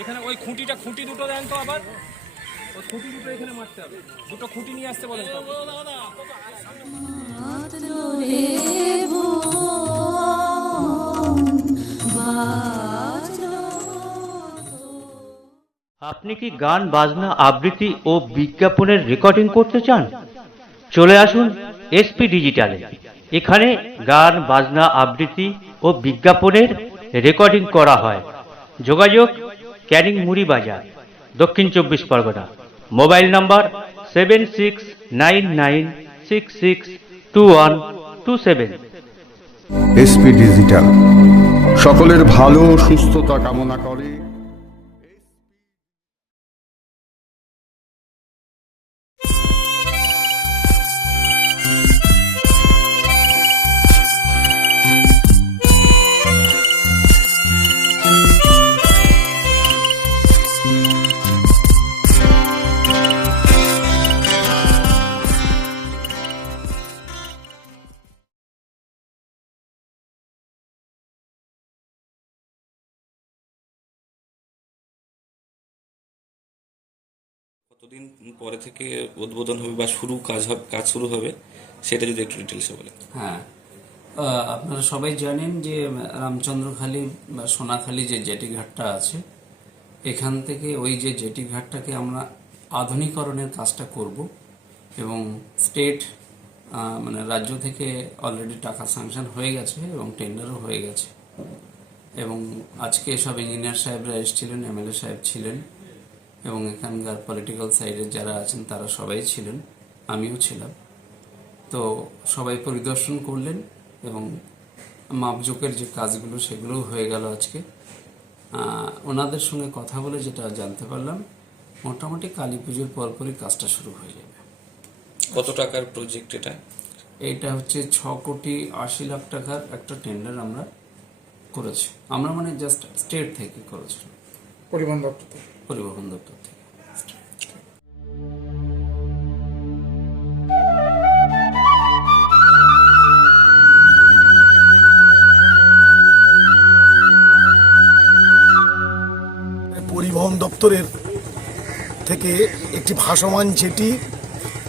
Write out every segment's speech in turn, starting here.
এখানে ওই খুঁটিটা, খুঁটি দুটো দেন তো আবার। ওই খুঁটি দুটো এখানে মারতে হবে। দুটো খুঁটি নিয়ে আসতে বলেন আপনি কি গান, বাজনা, আবৃত্তি ও বিজ্ঞাপনের রেকর্ডিং করতে চান? চলে আসুন এসপি ডিজিটালে এখানে গান, বাজনা, আবৃত্তি ও বিজ্ঞাপনের রেকর্ডিং করা হয়। যোগাযোগ ক্যানিং মুড়ি বাজার, দক্ষিণ চব্বিশ Pargana. Mobile number seven six nine nine six six two one two seven. SP digital, সকলের ভালো সুস্থতা কামনা করে। কতদিন পরে থেকে উদ্বোধন হবে বা শুরু কাজ হবে, কাজ শুরু হবে, সেটা যদি একটু ডিটেলসে বলেন। হ্যাঁ। আপনারা সবাই জানেন যে রামচন্দ্রখালী বা সোনাখালী যে জেটি ঘাটটা আছে, এখান থেকে ওই যে জেটি ঘাটটাকে আমরা আধুনিকরণের কাজটা করব এবং স্টেট মানে রাজ্য থেকে অলরেডি টাকা স্যাংশন হয়ে গেছে এবং টেন্ডারও হয়ে গেছে। এবং আজকে সব ইঞ্জিনিয়ার সাহেবরা এসেছিলেন এমএলএ সাহেব ছিলেন। এবং এখানকার পলিটিক্যাল সাইডের যারা আছেন তারা সবাই ছিলেন আমিও ছিলাম। তো সবাই পরিদর্শন করলেন এবং মাপজোকের যে কাজগুলো সেগুলোও হয়ে গেল আজকে। ওনাদের সঙ্গে কথা বলে যেটা জানতে পারলাম মোটামুটি কালী পুজোর পরপরই কাজটা শুরু হয়ে যাবে। কত টাকার প্রজেক্ট এটা? এটা হচ্ছে ছ কোটি আশি লাখ টাকার একটা টেন্ডার আমরা করেছি। আমরা মানে জাস্ট স্টেট থেকে করেছি পরিবহন দপ্তর থেকে। পরিবহন দপ্তর থেকে। পরিবহন দপ্তরের থেকে একটি ভাসমান জেটি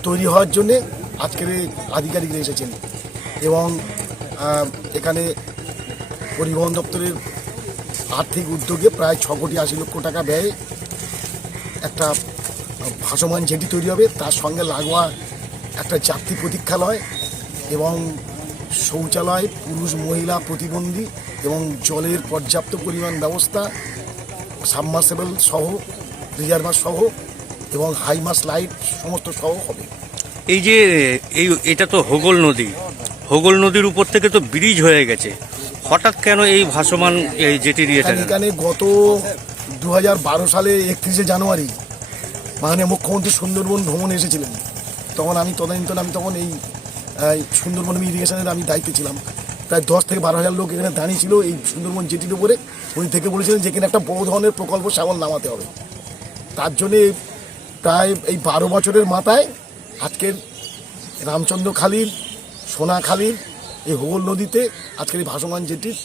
তৈরি হওয়ার জন্য আজকের আধিকারিকরা এসেছেন এবং এখানে পরিবহন দপ্তরের আর্থিক উদ্যোগে প্রায় ছ কোটি আশি লক্ষ টাকা ব্যয়ে একটা ভাসমান জেটি তৈরি হবে তার সঙ্গে লাগোয়া একটা যাত্রী প্রতীক্ষালয় এবং শৌচালয় পুরুষ মহিলা প্রতিবন্ধী এবং জলের পর্যাপ্ত পরিমাণ ব্যবস্থা সাবমার্সেবল সহ রিজার্ভার সহ এবং হাইমাস লাইট সমস্ত সহ হবে। এই যে এই এটা তো হোগল নদী। হোগল নদীর উপর থেকে তো ব্রিজ হয়ে গেছে। হঠাৎ কেন এই ভাসমান এই জেটি এখানে গত দু হাজার বারো সালে একত্রিশে জানুয়ারি, মাননীয় মুখ্যমন্ত্রী সুন্দরবন ভ্রমণ এসেছিলেন। তখন আমি তদানীন্তন আমি তখন এই সুন্দরবন ইরিগেশনের আমি দায়িত্বে ছিলাম। প্রায় দশ থেকে বারো হাজার লোক এখানে দাঁড়িয়ে ছিল এই সুন্দরবন জেটির উপরে। উনি থেকে বলেছিলেন যে এখানে একটা বড় ধরনের প্রকল্প সামল নামাতে হবে। তার জন্যে প্রায় এই বারো বছরের মাথায় আজকের রামচন্দ্র খালির সোনাখালীর এই হোগল নদীতে আজকের এই ভাসমান জেটির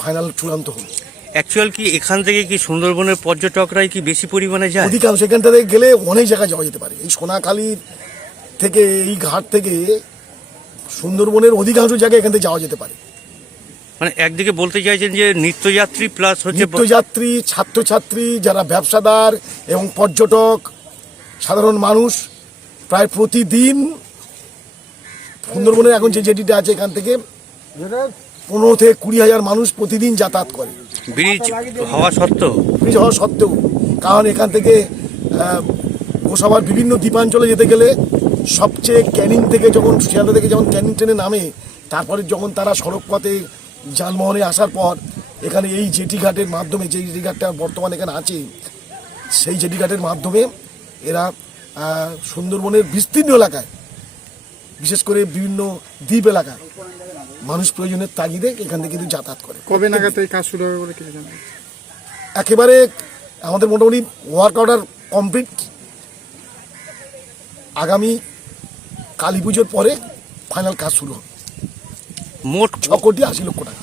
ফাইনাল চূড়ান্ত হল। অ্যাকচুয়াল কি এখান থেকে কি সুন্দরবনের পর্যটকরাই কি বেশি পরিমাণে যায়? অধিকাংশ এখান থেকে গেলে অনেক জায়গায় যাওয়া যেতে পারে। এই সোনাখালীর থেকে এই ঘাট থেকে সুন্দরবনের অধিকাংশ জায়গায় এখান থেকে যাওয়া যেতে পারে। মানে একদিকে বলতে চাইছেন যে নিত্যযাত্রী প্লাস হচ্ছে নিত্যযাত্রী ছাত্রছাত্রী যারা ব্যবসাদার এবং পর্যটক সাধারণ মানুষ প্রায় প্রতিদিন সুন্দরবনের এখন যে জেটিটা আছে এখান থেকে পনেরো থেকে কুড়ি হাজার মানুষ প্রতিদিন যাতায়াত করে। ব্রিজ হওয়া সত্ত্বেও? ব্রিজ হওয়া সত্ত্বেও। কারণ এখান থেকে গোসাবার বিভিন্ন দ্বীপাঞ্চলে যেতে গেলে সবচেয়ে ক্যানিং থেকে যখন শিয়ালদা থেকে যখন ক্যানিং ট্রেনে নামে তারপরে যখন তারা সড়ক পথে যানবাহনে আসার পর এখানে এই জেটি ঘাটের মাধ্যমে যে জেটি ঘাটটা বর্তমানে এখানে আছে সেই জেটি ঘাটের মাধ্যমে এরা সুন্দরবনের বিস্তীর্ণ এলাকায় বিশেষ করে বিভিন্ন দ্বীপ এলাকা মানুষ প্রয়োজনের তাগিদে এখান থেকে কিন্তু যাতায়াত করে। কবে নাগাদ এই কাজ শুরু হবে বলে কিছু জানেন একেবারে আমাদের মোটামুটি ওয়ার্ক অর্ডার কমপ্লিট আগামী কালী পুজোর পরে ফাইনাল কাজ শুরু হবে। মোট ছ কোটি আশি লক্ষ টাকা।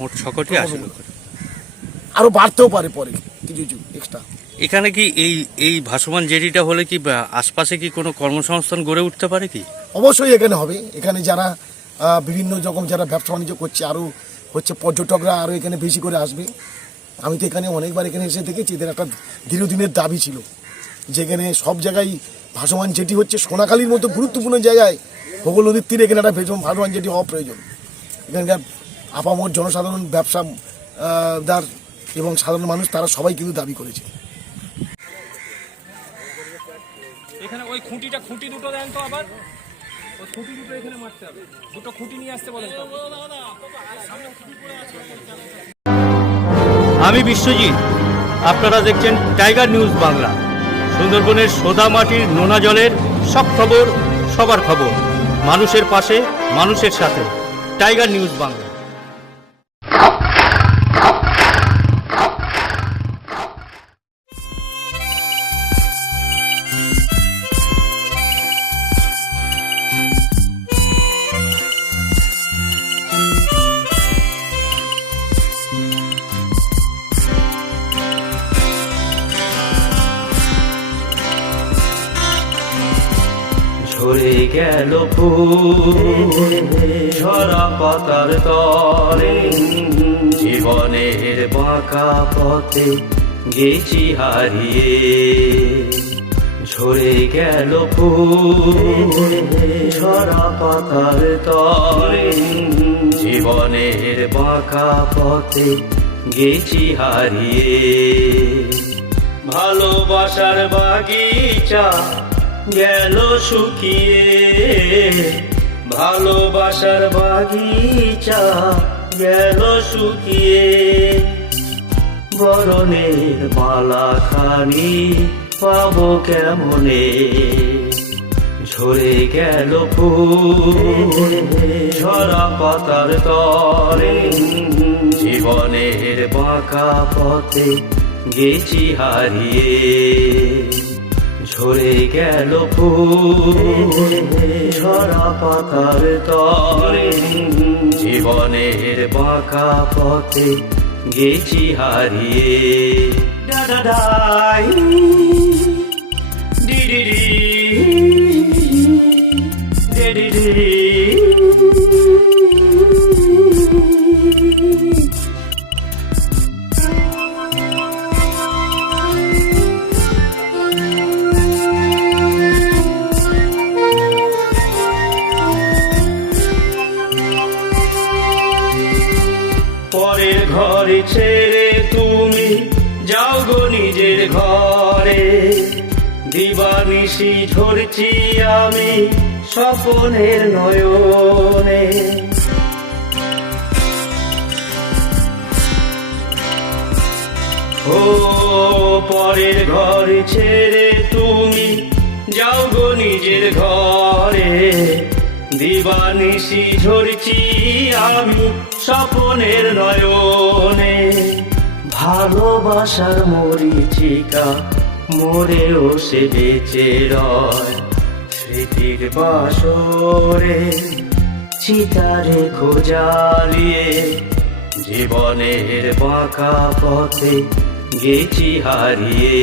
মোট ছ কোটি আশি লক্ষ আরও বাড়তেও পারে পরে কিছু কিছু এক্সট্রা এখানে কি এই এই ভাসমান জেটিটা হলে কি আশপাশে কি কোনো কর্মসংস্থান গড়ে উঠতে পারে কি? অবশ্যই এখানে হবে। এখানে যারা বিভিন্ন রকম যারা ব্যবসা বাণিজ্য করছে আরও হচ্ছে পর্যটকরা আরও এখানে বেশি করে আসবে। আমি তো এখানে অনেকবার এখানে এসে দেখেছি, এদের একটা দীর্ঘদিনের দাবি ছিল যেখানে সব জায়গায় ভাসমান জেটি হচ্ছে সোনাখালীর মতো গুরুত্বপূর্ণ জায়গায় ভূগোল নদীর তীরে এখানে একটা ভেসমান জেটি হওয়া প্রয়োজন এখানকার আপামর জনসাধারণ ব্যবসা দার এবং সাধারণ মানুষ, তারা সবাই কিন্তু দাবি করেছে। এখানে ওই খুঁটিটা, খুঁটি দুটো দেন তো আবার। খুঁটি দুটো এখানে মারতে হবে। দুটো খুঁটি নিয়ে আসতে বলেন আমি বিশ্বজিৎ, আপনারা দেখছেন টাইগার নিউজ বাংলা, সুন্দরবনের সোদা মাটির নোনা জলের সব খবর, সবার খবর, মানুষের পাশে, মানুষের সাথে, টাইগার নিউজ বাংলা। গেল ফুল, ঝরা পাতার তরে। জীবনের বাঁকা পথে গেছি হারিয়ে। ঝরে গেল ফুল, ঝরা পাতার তরে। জীবনের বাঁকা পথে গেছি হারিয়ে। ভালোবাসার বাগিচা গেল শুকিয়ে ভালোবাসার বাগিচা গেল শুকিয়ে বরণের মালা খানি পাবো কেমনে? ঝরে গেল ফুল ঝরা পাতার তরে। জীবনের বাঁকা পথে গেছি হারিয়ে। ঝরে গেল ঝরা পাতার তরে জীবনের বাঁকা পথে গেছি হারিয়ে। ডিডিডি, ডিডিডি। দিবানিশি ঝরছি আমি স্বপনের নয়নে। ও পরের ঘরে ছেড়ে তুমি যাও গো নিজের ঘরে। দিবানিশি ঝরছি আমি স্বপনের নয়নে। ভালোবাসার মরিচিকা মরেও সে বেঁচে রয়। স্মৃতির বাসরে চিতারে খোঁজালিয়ে জীবনের বাঁকা পথে গেছি হারিয়ে।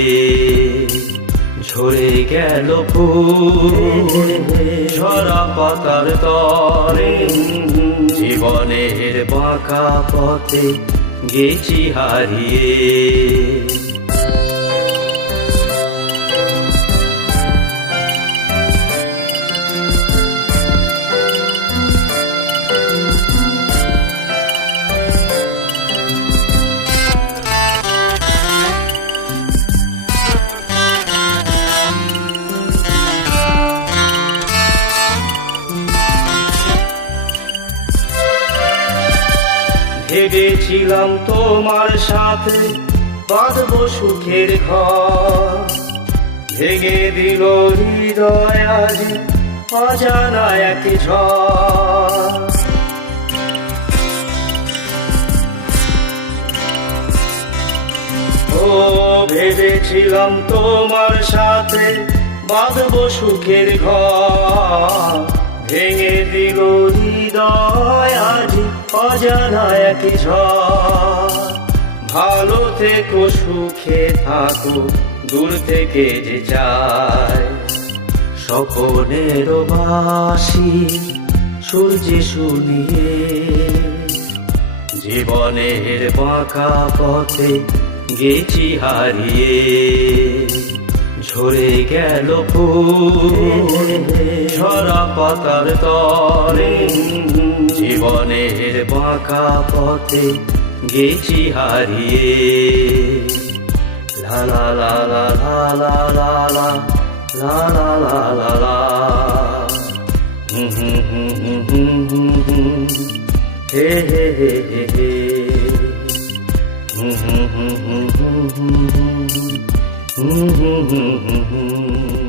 ঝরে গেল ফুল, ঝরা পাতার তরে। জীবনের বাঁকা পথে গেছি হারিয়ে। ভেবেছিলাম তোমার সাথে, বাঁধব সুখের ঘর। ভেঙে দিল হৃদয় আজ অজানা এক ঝড়। ও, ভেবেছিলাম তোমার সাথে বাঁধব সুখের ঘর। ভেঙে দিল হৃদয় আজ অজানা এক ভালো থেকো, সুখে থাকো, দূর থেকে যে যায় স্বপনের বাসি, সূর্যে শুনিয়ে। জীবনের বাঁকা পথে গেছি হারিয়ে। ঝরে গেল ফুল, ঝরা পাতার তরে জীবনের বাঁকা পথে গেছি হারিয়ে লা লা লা লা লা হুম হুম হুম হুম হুম হুম হুম হে হে হে হে হে হুম হুম হুম হুম হুম হুম হুম হুম হুম হুম হুম